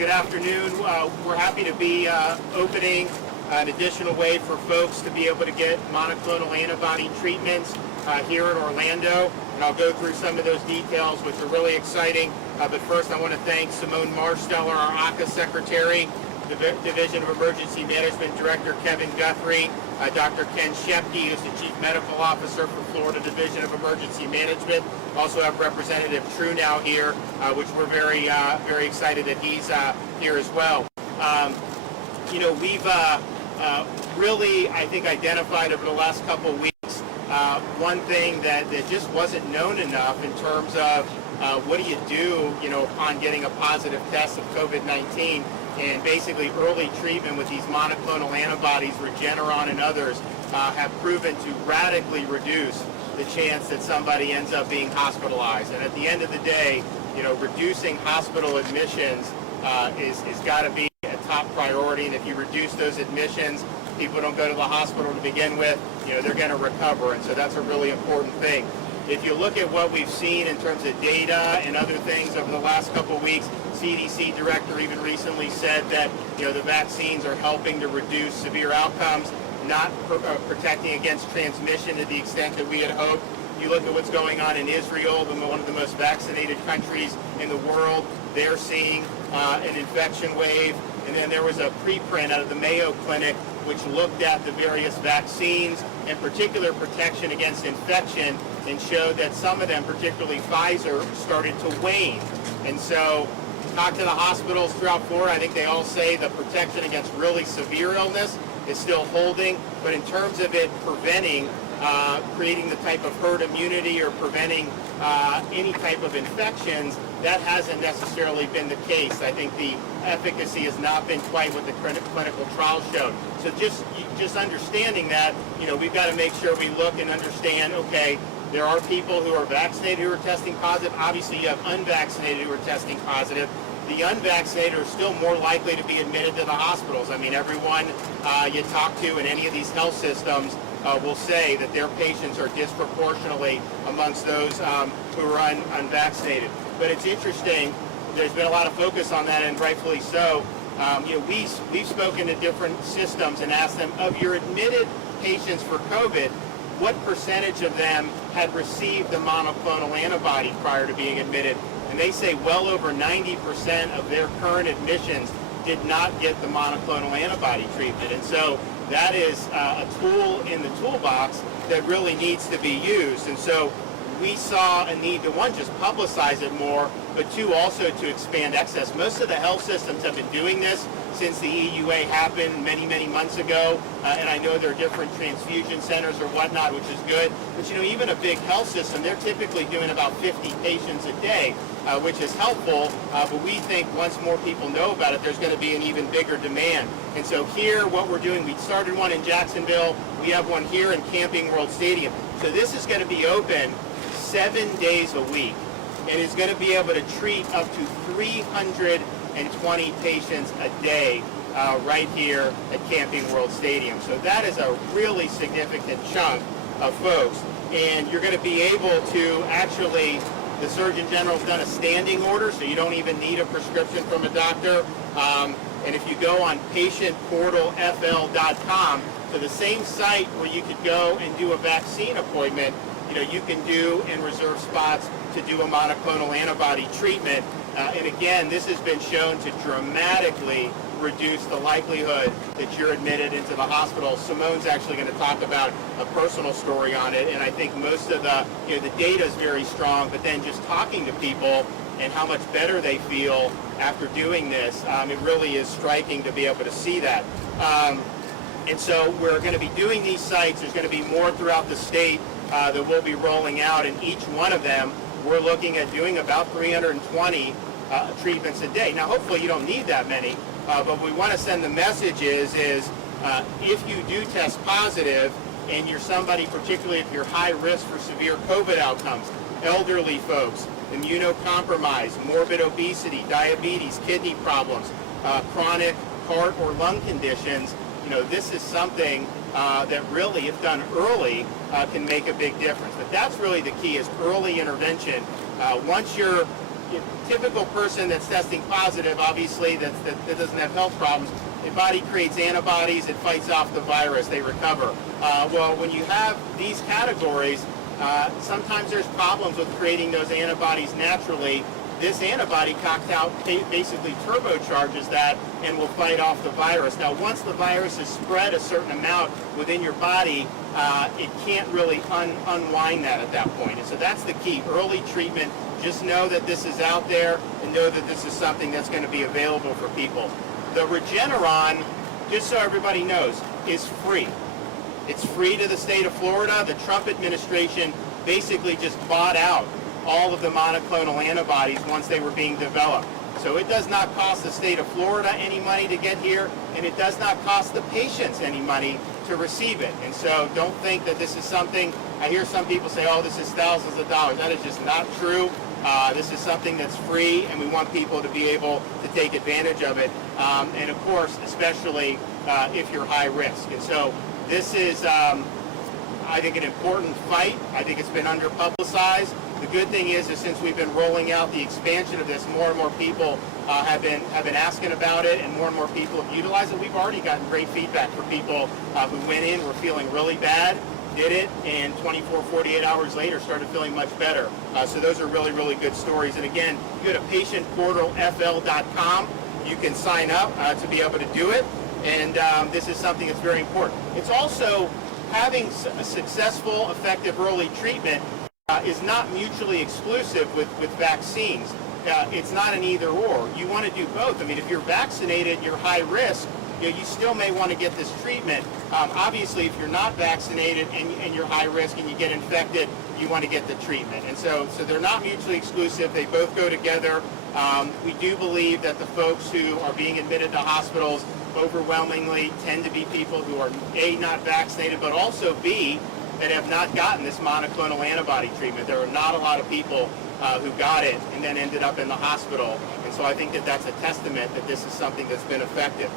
good afternoon. We're happy to be opening an additional way for folks to be able to get monoclonal antibody treatments here in Orlando. And I'll go through some of those details, which are really exciting. But first, I want to thank Simone Marsteller, our ACA Secretary, the Division of Emergency Management Director Kevin Guthrie, Dr. Ken Shepke, who's the Chief Medical Officer for Florida Division of Emergency Management. Also have Representative Truenow here, which we're very excited that he's here as well. We've really, I think, identified over the last couple of weeks one thing that just wasn't known enough in terms of what do you do, upon getting a positive test of COVID-19. And basically early treatment with these monoclonal antibodies, Regeneron and others, have proven to radically reduce the chance that somebody ends up being hospitalized. And at the end of the day, reducing hospital admissions is got to be a top priority. And if you reduce those admissions, people don't go to the hospital to begin with, they're going to recover. And so that's a really important thing. If you look at what we've seen in terms of data and other things over the last couple of weeks, CDC director even recently said that the vaccines are helping to reduce severe outcomes, not protecting against transmission to the extent that we had hoped. You look at what's going on in Israel, one of the most vaccinated countries in the world. They're seeing an infection wave. And then there was a preprint out of the Mayo Clinic which looked at the various vaccines, in particular protection against infection, and showed that some of them, particularly Pfizer, started to wane. And so talk to the hospitals throughout Florida, I think they all say the protection against really severe illness is still holding, but in terms of it preventing, creating the type of herd immunity or preventing any type of infections, that hasn't necessarily been the case. I think the efficacy has not been quite what the clinical trials showed. So just understanding that, we've got to make sure we look and understand, okay, there are people who are vaccinated who are testing positive. Obviously, you have unvaccinated who are testing positive. The unvaccinated are still more likely to be admitted to the hospitals. I mean, everyone you talk to in any of these health systems will say that their patients are disproportionately amongst those who are unvaccinated. But it's interesting, there's been a lot of focus on that, and rightfully so. We've spoken to different systems and asked them, of your admitted patients for COVID, what percentage of them had received the monoclonal antibody prior to being admitted? And they say well over 90% of their current admissions did not get the monoclonal antibody treatment. And so that is a tool in the toolbox that really needs to be used. And so we saw a need to, one, just publicize it more, but two, also to expand access. Most of the health systems have been doing this since the EUA happened many months ago, and I know there are different transfusion centers or whatnot, which is good. But even a big health system, they're typically doing about 50 patients a day, which is helpful. But we think once more people know about it, there's going to be an even bigger demand. And so here, what we're doing, we started one in Jacksonville. We have one here in Camping World Stadium. So this is going to be open 7 days a week, and is going to be able to treat up to 320 patients a day right here at Camping World Stadium. So that is a really significant chunk of folks. And you're going to be able to actually, the Surgeon General's done a standing order, so you don't even need a prescription from a doctor. And if you go on patientportalfl.com, to the same site where you could go and do a vaccine appointment, you can do and reserve spots to do a monoclonal antibody treatment. And again, this has been shown to dramatically reduce the likelihood that you're admitted into the hospital. Simone's actually going to talk about a personal story on it, and I think most of the data is very strong, but then just talking to people and how much better they feel after doing this, it really is striking to be able to see that. And so we're going to be doing these sites. There's going to be more throughout the state that we'll be rolling out, and each one of them we're looking at doing about 320 treatments a day. Now, hopefully you don't need that many, but we want to send the message is if you do test positive and you're somebody, particularly if you're high risk for severe COVID outcomes, elderly folks, immunocompromised, morbid obesity, diabetes, kidney problems, chronic heart or lung conditions, this is something that really, if done early, can make a big difference. But that's really the key, is early intervention. Once you're typical person that's testing positive, obviously that doesn't have health problems, the body creates antibodies, it fights off the virus, they recover. Well, when you have these categories, sometimes there's problems with creating those antibodies naturally. This antibody cocktail basically turbocharges that and will fight off the virus. Now, once the virus is spread a certain amount within your body, it can't really unwind that at that point. And so that's the key, early treatment. Just know that this is out there and know that this is something that's going to be available for people. The Regeneron, just so everybody knows, is free. It's free to the state of Florida. The Trump administration basically just bought out all of the monoclonal antibodies once they were being developed. So it does not cost the state of Florida any money to get here, and it does not cost the patients any money to receive it. And so don't think that this is something, I hear some people say, oh, this is thousands of dollars. That is just not true. This is something that's free, and we want people to be able to take advantage of it. And of course, especially if you're high risk. And so this is, I think, an important fight. I think it's been under-publicized. The good thing is since we've been rolling out the expansion of this, more and more people have been asking about it, and more people have utilized it. We've already gotten great feedback from people who went in, were feeling really bad, did it, and 24, 48 hours later started feeling much better. So those are really, really good stories. And again, go to patientportalfl.com. You can sign up to be able to do it. And this is something that's very important. It's also having a successful, effective early treatment is not mutually exclusive with vaccines. It's not an either or. You want to do both. I mean, if you're vaccinated, you're high risk, you still may want to get this treatment. Obviously, if you're not vaccinated and you're high risk and you get infected, you want to get the treatment. And so they're not mutually exclusive. They both go together. We do believe that the folks who are being admitted to hospitals overwhelmingly tend to be people who are A, not vaccinated, but also B, that have not gotten this monoclonal antibody treatment. There are not a lot of people who got it and then ended up in the hospital. And so I think that that's a testament that this is something that's been effective.